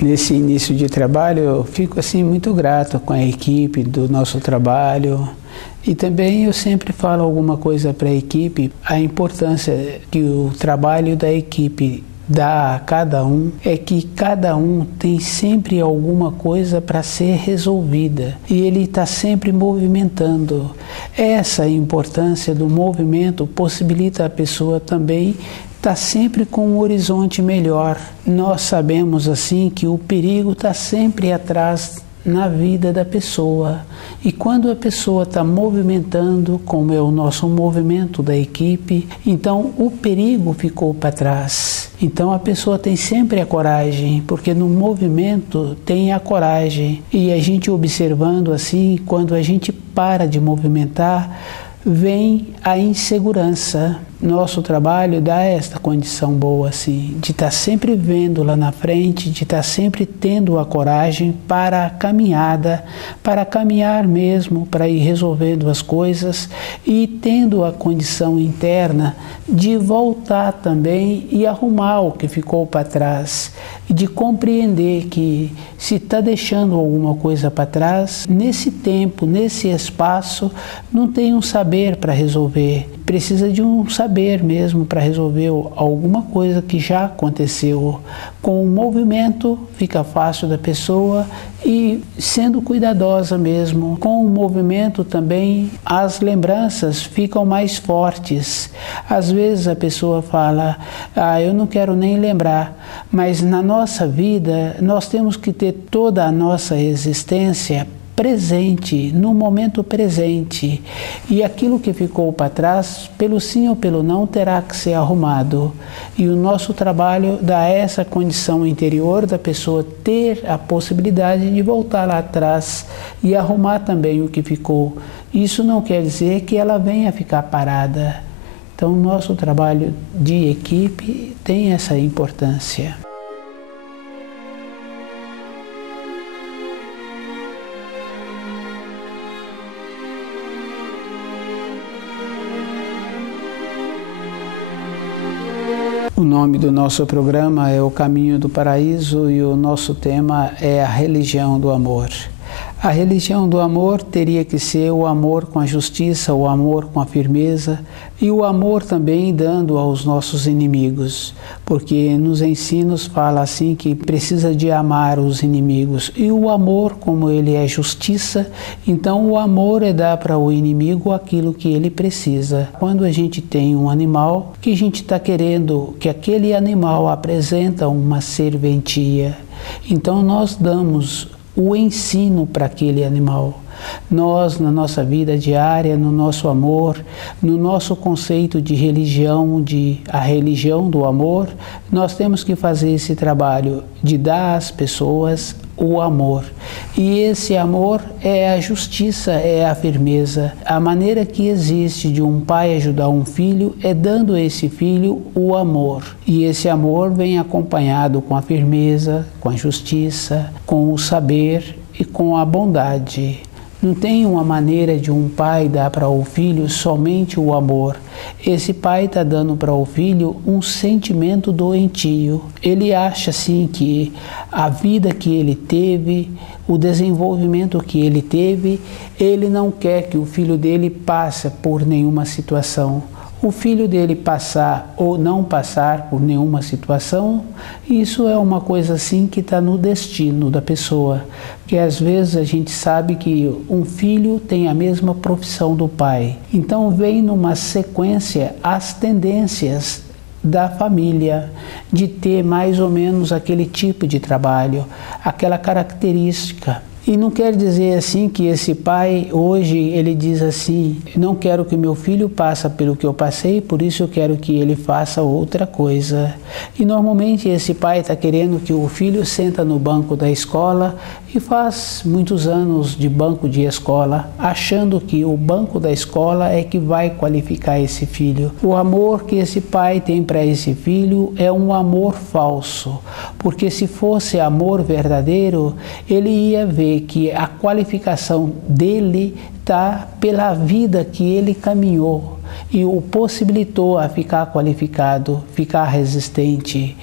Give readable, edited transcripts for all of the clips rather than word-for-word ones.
Nesse início de trabalho, eu fico assim muito grato com a equipe do nosso trabalho. E também eu sempre falo alguma coisa para a equipe, a importância que o trabalho da equipe dá a cada um é que cada um tem sempre alguma coisa para ser resolvida e ele está sempre movimentando. Essa importância do movimento possibilita a pessoa também estar sempre com um horizonte melhor. Nós sabemos assim que o perigo está sempre atrás na vida da pessoa. E quando a pessoa está movimentando, como é o nosso movimento da equipe, então o perigo ficou para trás. Então a pessoa tem sempre a coragem, porque no movimento tem a coragem. E a gente observando assim, quando a gente para de movimentar, vem a insegurança. Nosso trabalho dá esta condição boa assim, de estar sempre vendo lá na frente, de estar sempre tendo a coragem para a caminhada, para caminhar mesmo, para ir resolvendo as coisas e tendo a condição interna de voltar também e arrumar o que ficou para trás e de compreender que se está deixando alguma coisa para trás, nesse tempo, nesse espaço, não tem um saber para resolver. Precisa de um saber mesmo para resolver alguma coisa que já aconteceu. Com o movimento fica fácil da pessoa e sendo cuidadosa mesmo. Com o movimento também as lembranças ficam mais fortes. Às vezes a pessoa fala, eu não quero nem lembrar, mas na nossa vida nós temos que ter toda a nossa existência presente, no momento presente. E aquilo que ficou para trás, pelo sim ou pelo não, terá que ser arrumado. E o nosso trabalho dá essa condição interior da pessoa ter a possibilidade de voltar lá atrás e arrumar também o que ficou. Isso não quer dizer que ela venha ficar parada. Então, o nosso trabalho de equipe tem essa importância. O nome do nosso programa é O Caminho do Paraíso e o nosso tema é a religião do amor. A religião do amor teria que ser o amor com a justiça, o amor com a firmeza e o amor também dando aos nossos inimigos, porque nos ensinos fala assim que precisa de amar os inimigos e o amor, como ele é justiça, então o amor é dar para o inimigo aquilo que ele precisa. Quando a gente tem um animal que a gente está querendo que aquele animal apresenta uma serventia, então nós damos o ensino para aquele animal. Nós, na nossa vida diária, no nosso amor, no nosso conceito de religião, a religião do amor, nós temos que fazer esse trabalho de dar às pessoas o amor. E esse amor é a justiça, é a firmeza. A maneira que existe de um pai ajudar um filho é dando a esse filho o amor. E esse amor vem acompanhado com a firmeza, com a justiça, com o saber e com a bondade. Não tem uma maneira de um pai dar para o filho somente o amor. Esse pai está dando para o filho um sentimento doentio. Ele acha assim que a vida que ele teve, o desenvolvimento que ele teve, ele não quer que o filho dele passe por nenhuma situação. O filho dele passar ou não passar por nenhuma situação, isso é uma coisa assim que está no destino da pessoa. Porque às vezes a gente sabe que um filho tem a mesma profissão do pai. Então vem numa sequência as tendências da família, de ter mais ou menos aquele tipo de trabalho, aquela característica. E não quer dizer assim que esse pai hoje ele diz assim, não quero que meu filho passe pelo que eu passei, por isso eu quero que ele faça outra coisa. E normalmente esse pai está querendo que o filho senta no banco da escola e faz muitos anos de banco de escola, achando que o banco da escola é que vai qualificar esse filho. O amor que esse pai tem para esse filho é um amor falso, porque se fosse amor verdadeiro, ele ia ver que a qualificação dele está pela vida que ele caminhou e o possibilitou a ficar qualificado, ficar resistente.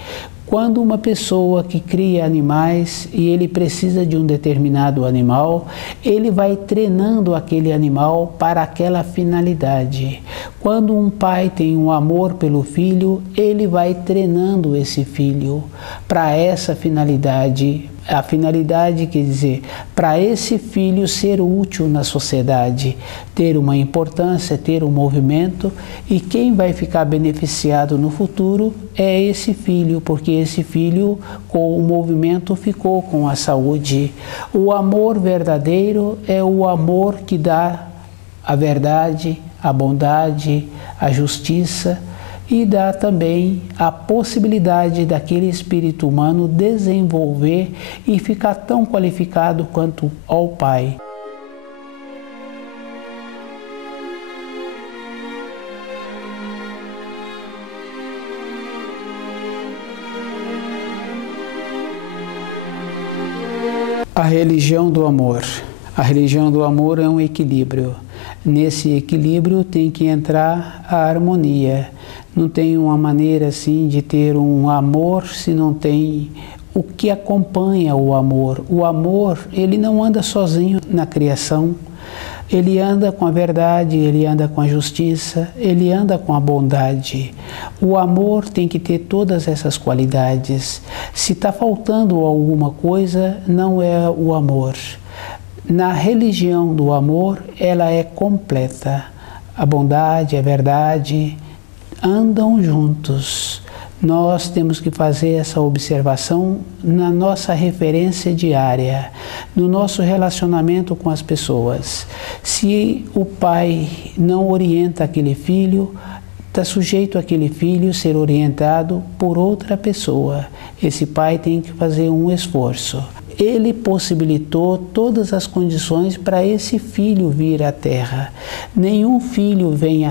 Quando uma pessoa que cria animais e ele precisa de um determinado animal, ele vai treinando aquele animal para aquela finalidade. Quando um pai tem um amor pelo filho, ele vai treinando esse filho para essa finalidade. A finalidade quer dizer, para esse filho ser útil na sociedade, ter uma importância, ter um movimento, e quem vai ficar beneficiado no futuro é esse filho, porque esse filho com o movimento ficou com a saúde. O amor verdadeiro é o amor que dá a verdade, a bondade, a justiça, e dá também a possibilidade daquele espírito humano desenvolver e ficar tão qualificado quanto ao Pai. A religião do amor. A religião do amor é um equilíbrio. Nesse equilíbrio tem que entrar a harmonia. Não tem uma maneira assim de ter um amor se não tem o que acompanha o amor. O amor, ele não anda sozinho na criação. Ele anda com a verdade, ele anda com a justiça, ele anda com a bondade. O amor tem que ter todas essas qualidades. Se está faltando alguma coisa, não é o amor. Na religião do amor, ela é completa. A bondade, a verdade andam juntos. Nós temos que fazer essa observação na nossa referência diária, no nosso relacionamento com as pessoas. Se o pai não orienta aquele filho, está sujeito aquele filho ser orientado por outra pessoa. Esse pai tem que fazer um esforço. Ele possibilitou todas as condições para esse filho vir à Terra. Nenhum filho vem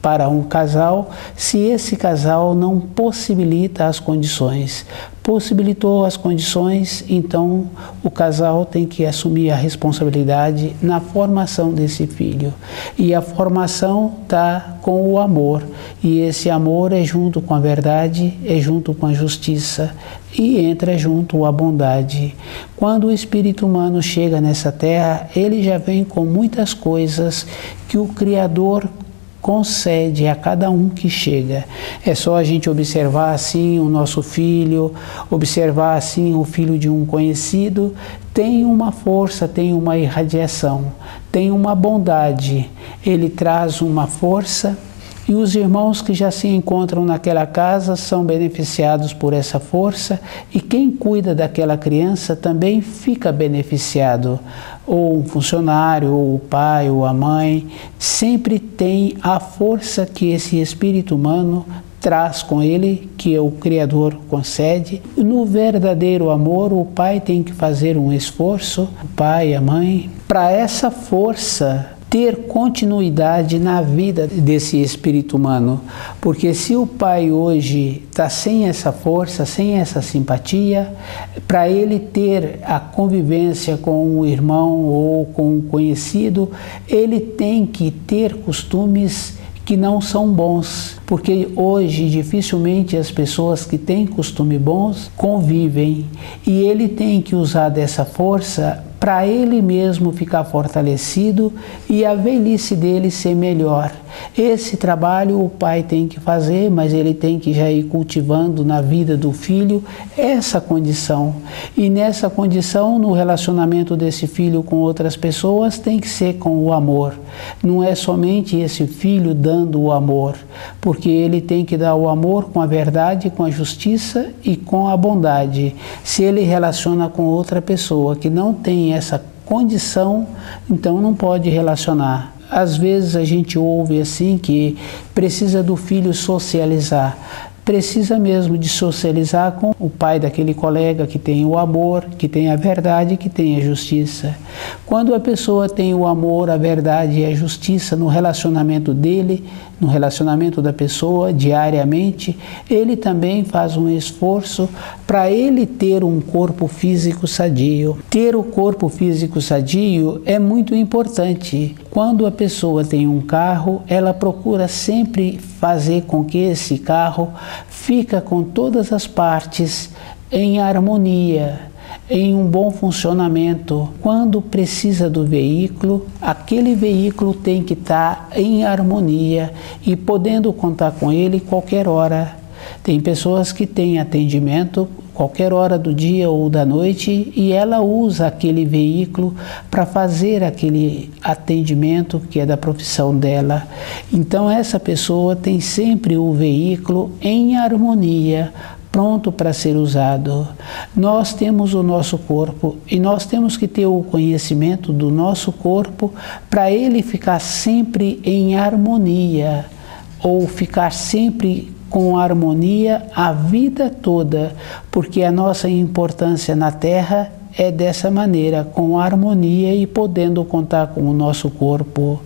para um casal se esse casal não possibilita as condições. Possibilitou as condições, então o casal tem que assumir a responsabilidade na formação desse filho. E a formação está com o amor. E esse amor é junto com a verdade, é junto com a justiça e entra junto a bondade. Quando o espírito humano chega nessa terra, ele já vem com muitas coisas que o Criador concede a cada um que chega. É só a gente observar assim o nosso filho, observar assim o filho de um conhecido, tem uma força, tem uma irradiação, tem uma bondade, ele traz uma força e os irmãos que já se encontram naquela casa são beneficiados por essa força e quem cuida daquela criança também fica beneficiado. Ou um funcionário, ou o pai, ou a mãe, sempre tem a força que esse espírito humano traz com ele, que o Criador concede. No verdadeiro amor, o pai tem que fazer um esforço, o pai e a mãe, para essa força ter continuidade na vida desse espírito humano. Porque se o pai hoje está sem essa força, sem essa simpatia, para ele ter a convivência com um irmão ou com um conhecido, ele tem que ter costumes que não são bons, porque hoje dificilmente as pessoas que têm costumes bons convivem e ele tem que usar dessa força para ele mesmo ficar fortalecido e a velhice dele ser melhor. Esse trabalho o pai tem que fazer, mas ele tem que já ir cultivando na vida do filho essa condição. E nessa condição, no relacionamento desse filho com outras pessoas, tem que ser com o amor. Não é somente esse filho dando o amor, porque ele tem que dar o amor com a verdade, com a justiça e com a bondade. Se ele relaciona com outra pessoa que não tem essa condição, então não pode relacionar. Às vezes a gente ouve assim que precisa do filho socializar. Precisa mesmo de socializar com o pai daquele colega que tem o amor, que tem a verdade, que tem a justiça. Quando a pessoa tem o amor, a verdade e a justiça no relacionamento dele, no relacionamento da pessoa diariamente, ele também faz um esforço para ele ter um corpo físico sadio. Ter o corpo físico sadio é muito importante. Quando a pessoa tem um carro, ela procura sempre fazer com que esse carro fique com todas as partes em harmonia, em um bom funcionamento. Quando precisa do veículo, aquele veículo tem que estar em harmonia e podendo contar com ele qualquer hora. Tem pessoas que têm atendimento qualquer hora do dia ou da noite e ela usa aquele veículo para fazer aquele atendimento que é da profissão dela. Então essa pessoa tem sempre o veículo em harmonia, pronto para ser usado. Nós temos o nosso corpo e nós temos que ter o conhecimento do nosso corpo para ele ficar sempre em harmonia ou ficar sempre com harmonia a vida toda, porque a nossa importância na Terra é dessa maneira, com harmonia e podendo contar com o nosso corpo.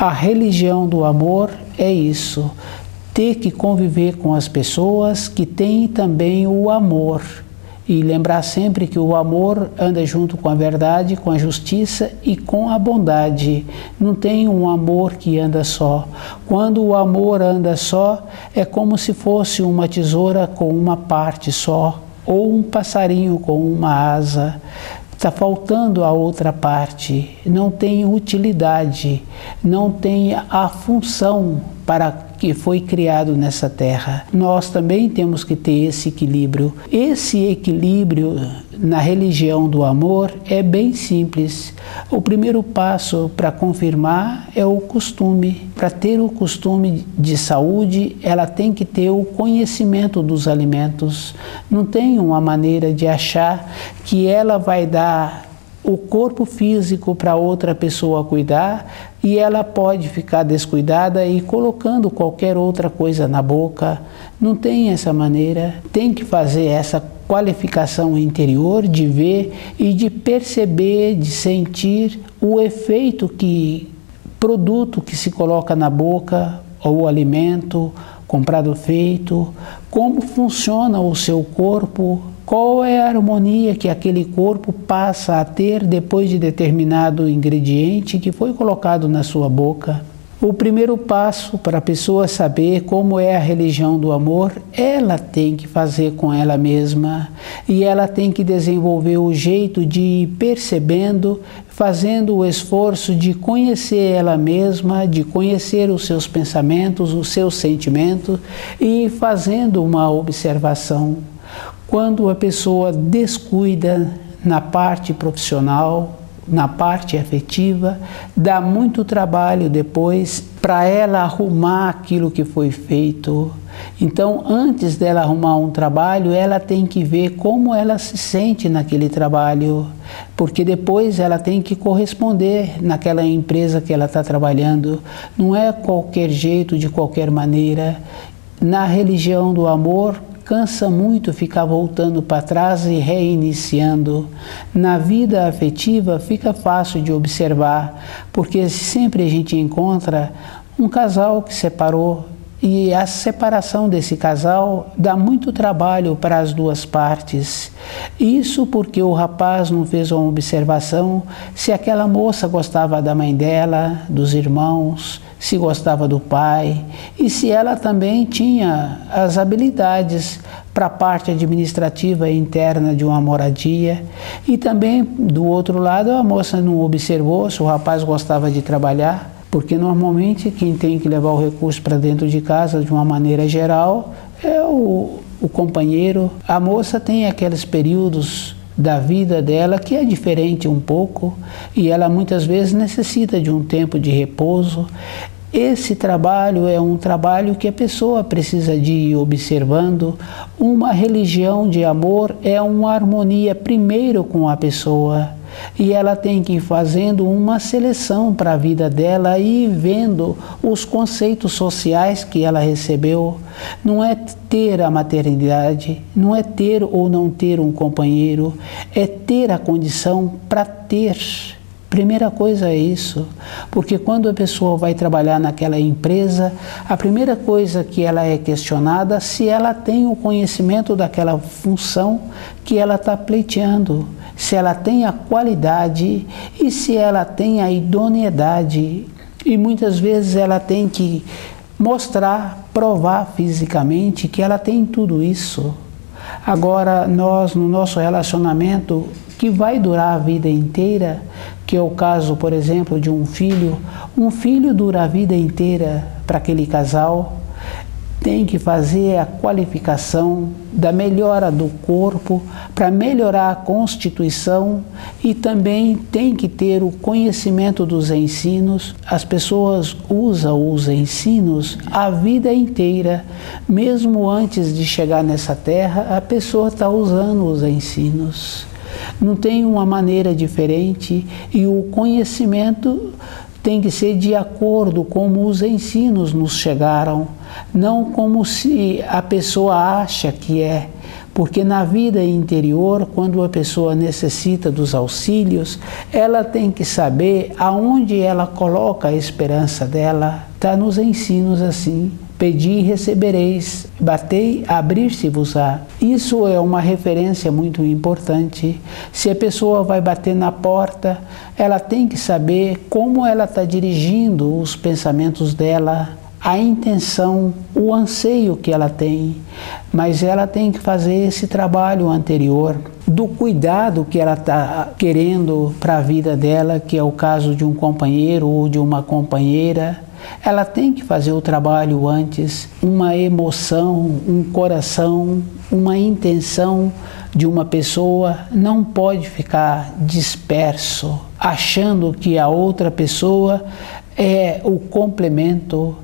A religião do amor é isso, ter que conviver com as pessoas que têm também o amor. E lembrar sempre que o amor anda junto com a verdade, com a justiça e com a bondade. Não tem um amor que anda só. Quando o amor anda só, é como se fosse uma tesoura com uma parte só, ou um passarinho com uma asa. Está faltando a outra parte, não tem utilidade, não tem a função para que foi criado nessa terra. Nós também temos que ter esse equilíbrio. Esse equilíbrio na religião do amor é bem simples. O primeiro passo para confirmar é o costume. Para ter o costume de saúde, ela tem que ter o conhecimento dos alimentos. Não tem uma maneira de achar que ela vai dar o corpo físico para outra pessoa cuidar e ela pode ficar descuidada e colocando qualquer outra coisa na boca. Não tem essa maneira. Tem que fazer essa qualificação interior de ver e de perceber, de sentir o efeito que produto que se coloca na boca ou o alimento comprado feito, como funciona o seu corpo, qual é a harmonia que aquele corpo passa a ter depois de determinado ingrediente que foi colocado na sua boca. O primeiro passo para a pessoa saber como é a religião do amor, ela tem que fazer com ela mesma e ela tem que desenvolver o jeito de ir percebendo, fazendo o esforço de conhecer ela mesma, de conhecer os seus pensamentos, os seus sentimentos e fazendo uma observação. Quando a pessoa descuida na parte profissional, na parte afetiva, dá muito trabalho depois para ela arrumar aquilo que foi feito. Então, antes dela arrumar um trabalho, ela tem que ver como ela se sente naquele trabalho, porque depois ela tem que corresponder naquela empresa que ela está trabalhando. Não é qualquer jeito, de qualquer maneira. Na religião do amor, cansa muito ficar voltando para trás e reiniciando. Na vida afetiva fica fácil de observar, porque sempre a gente encontra um casal que separou e a separação desse casal dá muito trabalho para as duas partes. Isso porque o rapaz não fez uma observação se aquela moça gostava da mãe dela, dos irmãos, se gostava do pai e se ela também tinha as habilidades para a parte administrativa interna de uma moradia. E também, do outro lado, a moça não observou se o rapaz gostava de trabalhar, porque normalmente quem tem que levar o recurso para dentro de casa de uma maneira geral é o companheiro. A moça tem aqueles períodos da vida dela que é diferente um pouco e ela muitas vezes necessita de um tempo de repouso. Esse trabalho é um trabalho que a pessoa precisa de ir observando. Uma religião de amor é uma harmonia primeiro com a pessoa. e ela tem que ir fazendo uma seleção para a vida dela e vendo os conceitos sociais que ela recebeu. Não é ter a maternidade, não é ter ou não ter um companheiro, é ter a condição para ter. Primeira coisa é isso, porque quando a pessoa vai trabalhar naquela empresa, a primeira coisa que ela é questionada se ela tem o conhecimento daquela função que ela está pleiteando, se ela tem a qualidade e se ela tem a idoneidade. E muitas vezes ela tem que mostrar, provar fisicamente que ela tem tudo isso. Agora, nós, no nosso relacionamento, que vai durar a vida inteira, que é o caso, por exemplo, de um filho dura a vida inteira para aquele casal, tem que fazer a qualificação da melhora do corpo para melhorar a constituição e também tem que ter o conhecimento dos ensinos. As pessoas usam os ensinos a vida inteira, mesmo antes de chegar nessa terra, a pessoa está usando os ensinos. Não tem uma maneira diferente e o conhecimento tem que ser de acordo com como os ensinos nos chegaram, não como se a pessoa acha que é. Porque na vida interior, quando a pessoa necessita dos auxílios, ela tem que saber aonde ela coloca a esperança dela. Está nos ensinos assim. Pedi e recebereis, batei, abrir-se-vos-á. Isso é uma referência muito importante. Se a pessoa vai bater na porta, ela tem que saber como ela está dirigindo os pensamentos dela, a intenção, o anseio que ela tem. Mas ela tem que fazer esse trabalho anterior do cuidado que ela está querendo para a vida dela, que é o caso de um companheiro ou de uma companheira. Ela tem que fazer o trabalho antes, uma emoção, um coração, uma intenção de uma pessoa não pode ficar disperso, achando que a outra pessoa é o complemento.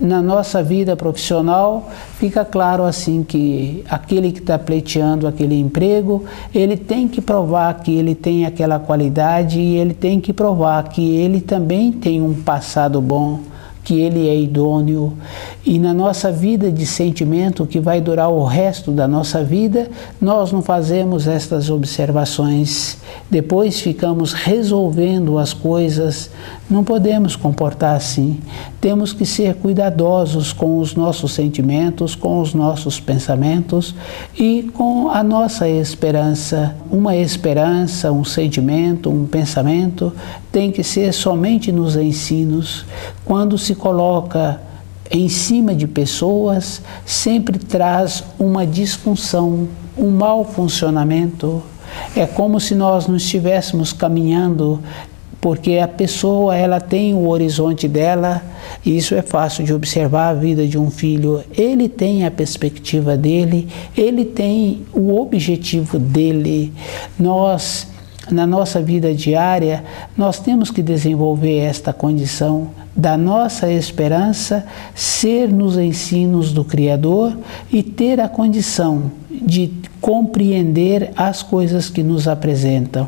Na nossa vida profissional, fica claro assim que aquele que está pleiteando aquele emprego, ele tem que provar que ele tem aquela qualidade e ele tem que provar que ele também tem um passado bom, que ele é idôneo. E na nossa vida de sentimento, que vai durar o resto da nossa vida, nós não fazemos estas observações. Depois ficamos resolvendo as coisas. Não podemos comportar assim. Temos que ser cuidadosos com os nossos sentimentos, com os nossos pensamentos e com a nossa esperança. Uma esperança, um sentimento, um pensamento tem que ser somente nos ensinos. Quando se coloca em cima de pessoas, sempre traz uma disfunção, um mau funcionamento. É como se nós não estivéssemos caminhando, porque a pessoa ela tem o horizonte dela, e isso é fácil de observar a vida de um filho. Ele tem a perspectiva dele, ele tem o objetivo dele. Nós, na nossa vida diária, nós temos que desenvolver esta condição da nossa esperança, ser nos ensinos do Criador e ter a condição de compreender as coisas que nos apresentam.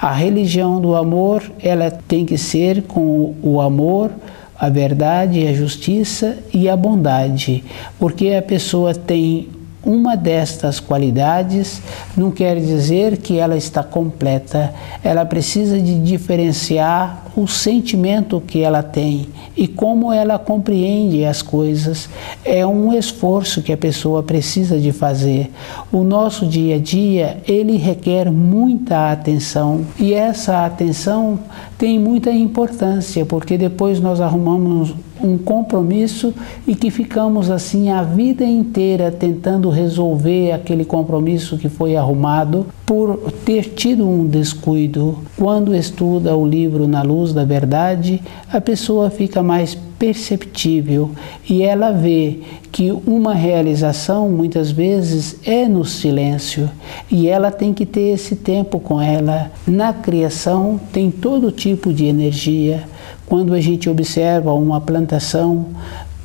A religião do amor, ela tem que ser com o amor, a verdade, a justiça e a bondade, porque a pessoa tem uma destas qualidades, não quer dizer que ela está completa. Ela precisa de diferenciar o sentimento que ela tem e como ela compreende as coisas. É um esforço que a pessoa precisa de fazer. O nosso dia a dia, ele requer muita atenção e essa atenção tem muita importância, porque depois nós arrumamos um compromisso e que ficamos assim a vida inteira tentando resolver aquele compromisso que foi arrumado. por ter tido um descuido. Quando estuda o livro Na Luz da Verdade, a pessoa fica mais perceptível e ela vê que uma realização muitas vezes é no silêncio e ela tem que ter esse tempo com ela. Na criação tem todo tipo de energia. Quando a gente observa uma plantação,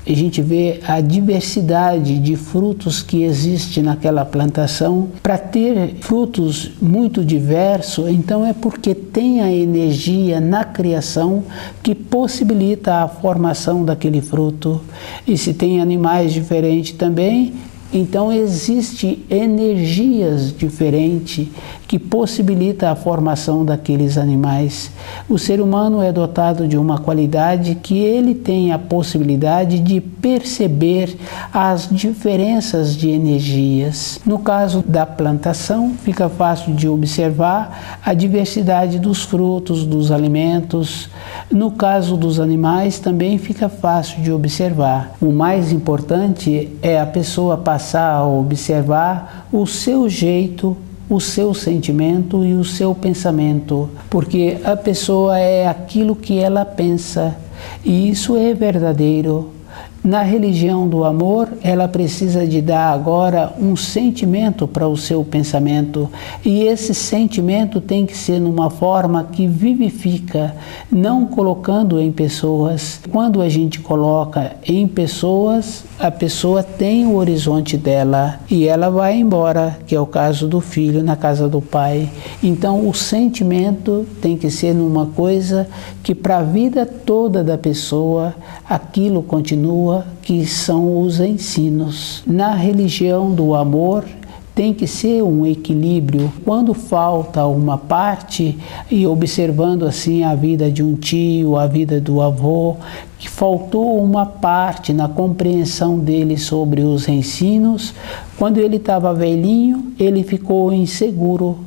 a gente vê a diversidade de frutos que existe naquela plantação. Para ter frutos muito diversos, então é porque tem a energia na criação que possibilita a formação daquele fruto. E se tem animais diferentes também, então existe energias diferentes que possibilita a formação daqueles animais. O ser humano é dotado de uma qualidade que ele tem a possibilidade de perceber as diferenças de energias. No caso da plantação, fica fácil de observar a diversidade dos frutos, dos alimentos. No caso dos animais, também fica fácil de observar. O mais importante é a pessoa passar a observar o seu jeito, o seu sentimento e o seu pensamento, porque a pessoa é aquilo que ela pensa, e isso é verdadeiro. Na religião do amor, ela precisa de dar agora um sentimento para o seu pensamento, e esse sentimento tem que ser numa forma que vivifica, não colocando em pessoas. Quando a gente coloca em pessoas, a pessoa tem o horizonte dela e ela vai embora, que é o caso do filho na casa do pai. Então o sentimento tem que ser numa coisa que para a vida toda da pessoa aquilo continua, que são os ensinos. Na religião do amor tem que ser um equilíbrio. Quando falta uma parte, e observando assim a vida de um tio, a vida do avô, que faltou uma parte na compreensão dele sobre os ensinos, quando ele estava velhinho, ele ficou inseguro.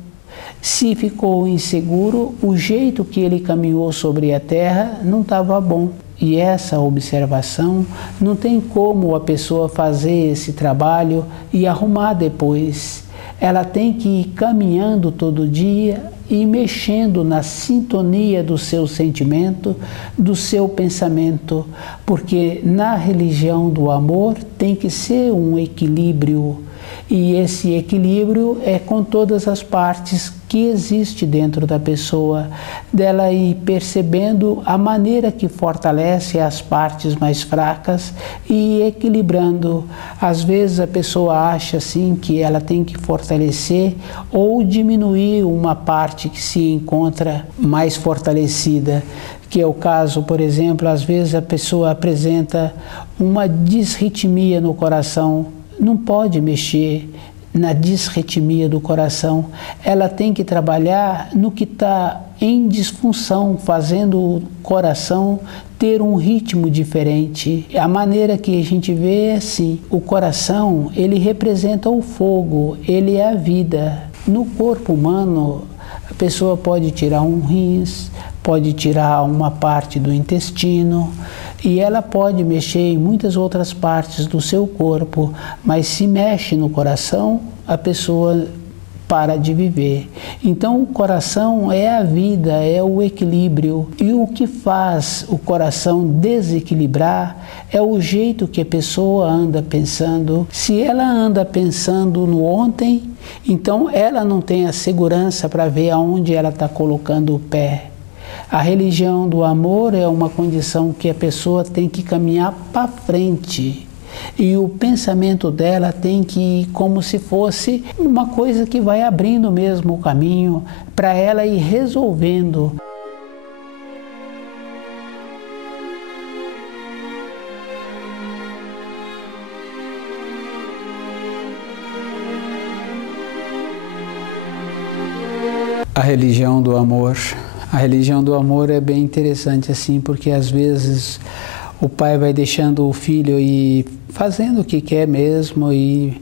Se ficou inseguro, o jeito que ele caminhou sobre a terra não estava bom. E essa observação não tem como a pessoa fazer esse trabalho e arrumar depois. Ela tem que ir caminhando todo dia e mexendo na sintonia do seu sentimento, do seu pensamento, porque na religião do amor tem que ser um equilíbrio. E esse equilíbrio é com todas as partes que existe dentro da pessoa, dela ir percebendo a maneira que fortalece as partes mais fracas e equilibrando. Às vezes a pessoa acha assim que ela tem que fortalecer ou diminuir uma parte que se encontra mais fortalecida, que é o caso, por exemplo, às vezes a pessoa apresenta uma disritmia no coração. Não pode mexer na disritmia do coração. Ela tem que trabalhar no que está em disfunção, fazendo o coração ter um ritmo diferente. A maneira que a gente vê é assim: o coração, ele representa o fogo, ele é a vida. No corpo humano, a pessoa pode tirar um rins, pode tirar uma parte do intestino, e ela pode mexer em muitas outras partes do seu corpo, mas se mexe no coração, a pessoa para de viver. Então o coração é a vida, é o equilíbrio. E o que faz o coração desequilibrar é o jeito que a pessoa anda pensando. Se ela anda pensando no ontem, então ela não tem a segurança para ver aonde ela está colocando o pé. A religião do amor é uma condição que a pessoa tem que caminhar para frente. E o pensamento dela tem que ir como se fosse uma coisa que vai abrindo mesmo o caminho para ela ir resolvendo. A religião do amor. A religião do amor é bem interessante assim, porque às vezes o pai vai deixando o filho ir fazendo o que quer mesmo e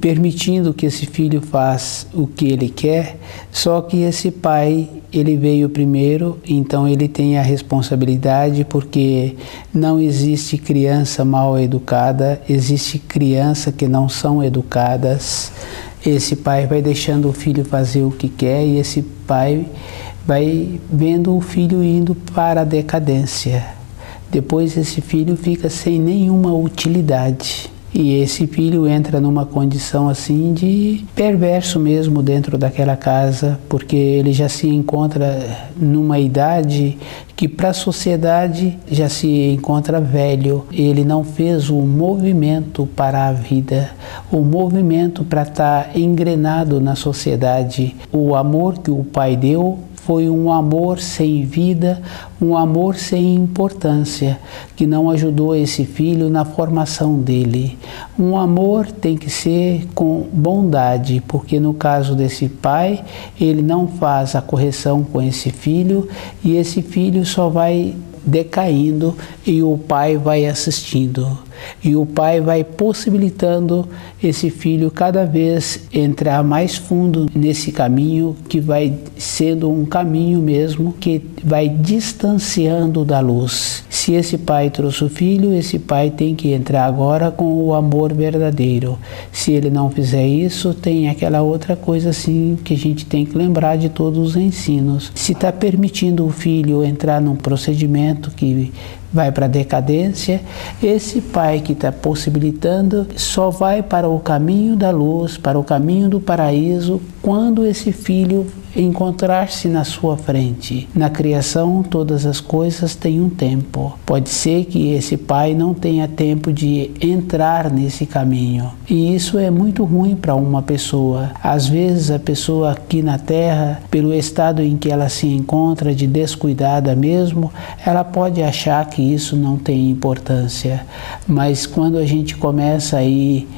permitindo que esse filho faça o que ele quer, só que esse pai, ele veio primeiro, então ele tem a responsabilidade, porque não existe criança mal educada, existe criança que não são educadas. Esse pai vai deixando o filho fazer o que quer e esse pai vai vendo o filho indo para a decadência. Depois esse filho fica sem nenhuma utilidade. E esse filho entra numa condição assim de perverso mesmo dentro daquela casa, porque ele já se encontra numa idade que para a sociedade já se encontra velho. Ele não fez o movimento para a vida, o movimento para estar engrenado na sociedade. O amor que o pai deu foi um amor sem vida, um amor sem importância, que não ajudou esse filho na formação dele. Um amor tem que ser com bondade, porque no caso desse pai, ele não faz a correção com esse filho e esse filho só vai decaindo e o pai vai assistindo. E o pai vai possibilitando esse filho cada vez entrar mais fundo nesse caminho que vai sendo um caminho mesmo que vai distanciando da luz. Se esse pai trouxe o filho, esse pai tem que entrar agora com o amor verdadeiro. Se ele não fizer isso, tem aquela outra coisa assim que a gente tem que lembrar de todos os ensinos. Se está permitindo o filho entrar num procedimento que vai para a decadência, esse pai que está possibilitando só vai para o caminho da luz, para o caminho do paraíso, quando esse filho encontrar-se na sua frente. Na criação, todas as coisas têm um tempo. Pode ser que esse pai não tenha tempo de entrar nesse caminho. E isso é muito ruim para uma pessoa. Às vezes a pessoa aqui na Terra, pelo estado em que ela se encontra, de descuidada mesmo, ela pode achar que isso não tem importância. Mas quando a gente começa a ir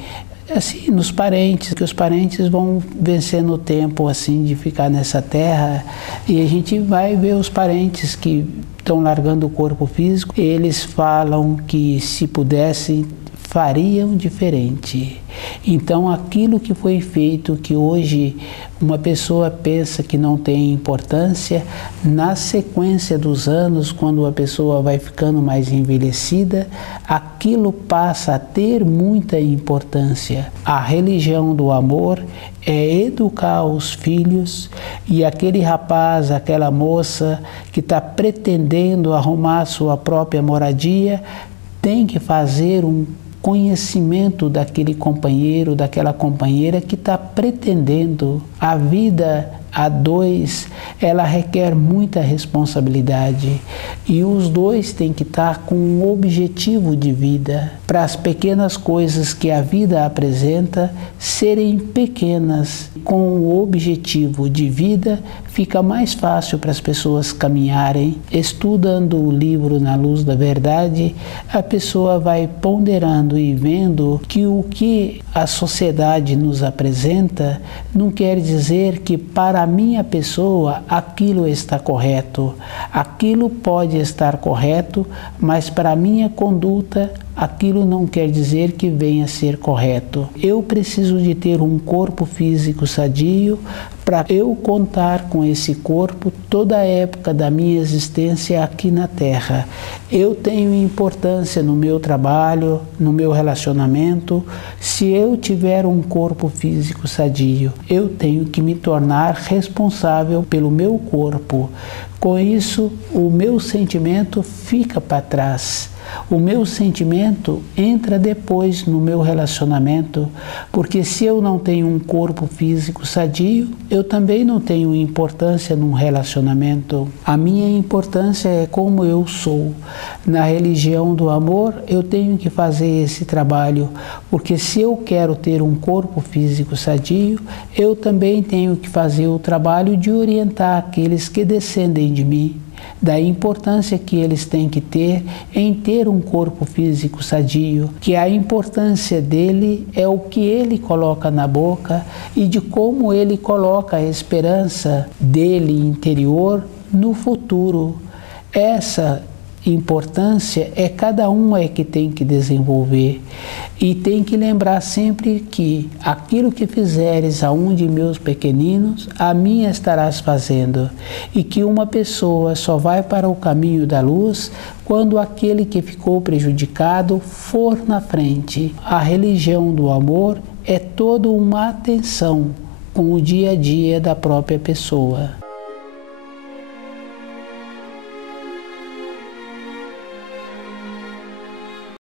assim, nos parentes, que os parentes vão vencendo o tempo assim de ficar nessa terra e a gente vai ver os parentes que estão largando o corpo físico, eles falam que se pudessem fariam diferente. Então aquilo que foi feito, que hoje uma pessoa pensa que não tem importância, na sequência dos anos, quando a pessoa vai ficando mais envelhecida, aquilo passa a ter muita importância. A religião do amor é educar os filhos e aquele rapaz, aquela moça que está pretendendo arrumar sua própria moradia, tem que fazer um conhecimento daquele companheiro, daquela companheira que está pretendendo. A vida a dois, ela requer muita responsabilidade e os dois têm que estar com um objetivo de vida para as pequenas coisas que a vida apresenta serem pequenas. Com o objetivo de vida fica mais fácil para as pessoas caminharem. Estudando o livro Na Luz da Verdade, a pessoa vai ponderando e vendo que o que a sociedade nos apresenta não quer dizer que para a minha pessoa aquilo está correto. Aquilo pode estar correto, mas para a minha conduta aquilo não quer dizer que venha a ser correto. Eu preciso de ter um corpo físico sadio para eu contar com esse corpo toda a época da minha existência aqui na Terra. Eu tenho importância no meu trabalho, no meu relacionamento. Se eu tiver um corpo físico sadio, eu tenho que me tornar responsável pelo meu corpo. Com isso, o meu sentimento fica para trás. O meu sentimento entra depois no meu relacionamento, porque se eu não tenho um corpo físico sadio, eu também não tenho importância num relacionamento. A minha importância é como eu sou. Na religião do amor, eu tenho que fazer esse trabalho, porque se eu quero ter um corpo físico sadio, eu também tenho que fazer o trabalho de orientar aqueles que descendem de mim, da importância que eles têm que ter em ter um corpo físico sadio, que a importância dele é o que ele coloca na boca e de como ele coloca a esperança dele interior no futuro. Essa importância é cada um que tem que desenvolver e tem que lembrar sempre que aquilo que fizeres a um de meus pequeninos, a mim estarás fazendo, e que uma pessoa só vai para o caminho da luz quando aquele que ficou prejudicado for na frente. A religião do amor é toda uma atenção com o dia a dia da própria pessoa.